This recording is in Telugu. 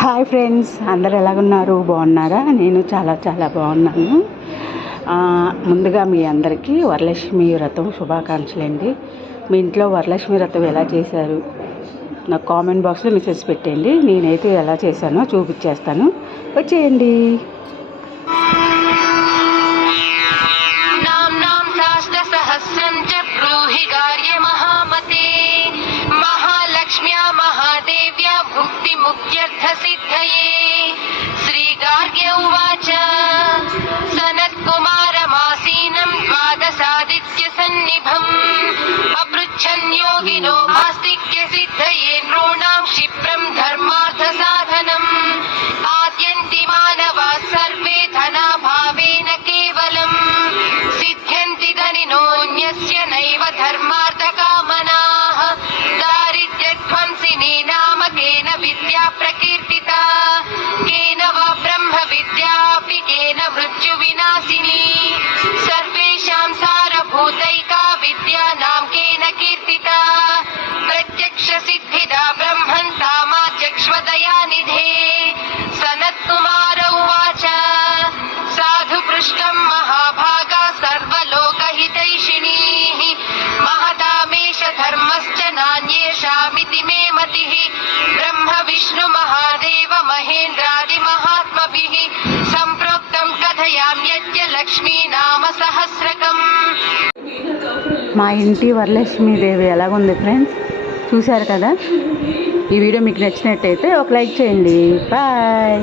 హాయ్ ఫ్రెండ్స్, అందరు ఎలాగున్నారు? బాగున్నారా? నేను చాలా చాలా బాగున్నాను. ముందుగా మీ అందరికీ వరలక్ష్మి వ్రతం శుభాకాంక్షలు అండి. మీ ఇంట్లో వరలక్ష్మి వ్రతం ఎలా చేశారు నాకు కామెంట్ బాక్స్లో మెసేజ్ పెట్టండి. నేనైతే ఎలా చేశానో చూపించేస్తాను, వచ్చేయండి. श्रीगार्ग्य उवाच सनत्कुमारमासीनं द्वादशादित्यसन्निभम् अपृच्छन् योगिनो आस्तिक्यसिद्धये नॄणां क्षिप्रं धर्मार्थसाधनम् आद्यन्ति मानवाः सर्वे धनाभावेन केवलम् सिद्ध्यन्ति धनिनोऽन्यस्य नैव धर्मार्थकामनाः दारिद्र्यध्वंसिनी नाम केन विद्या प्रकीर्तिता केन वा ब्रह्म विद्यापि केन मृत्युविनाशिनी सर्वेषां सारभूतैका विद्या नाम केन कीर्तिता प्रत्यक्षसिद्धिदा ब्रह्मन् तामाचक्ष्वदयानिधे सनत्कुमार उवाच साधु पृष्टं महाभागा सर्वलोकहितैषिणीः महतामेष धर्मश्च नान्येषामिति मे मतिः ब्रह्म विष्णु महादेव महेन्द्रादिमहात्मभिः सम्प्रोक्तं कथयाम्यद्य लक्ष्मी नाम सहस्रकम्. మా ఇంటి వరలక్ష్మీదేవి ఎలాగుంది ఫ్రెండ్స్, చూశారు కదా. ఈ వీడియో మీకు నచ్చినట్టయితే ఒక లైక్ చేయండి. బాయ్.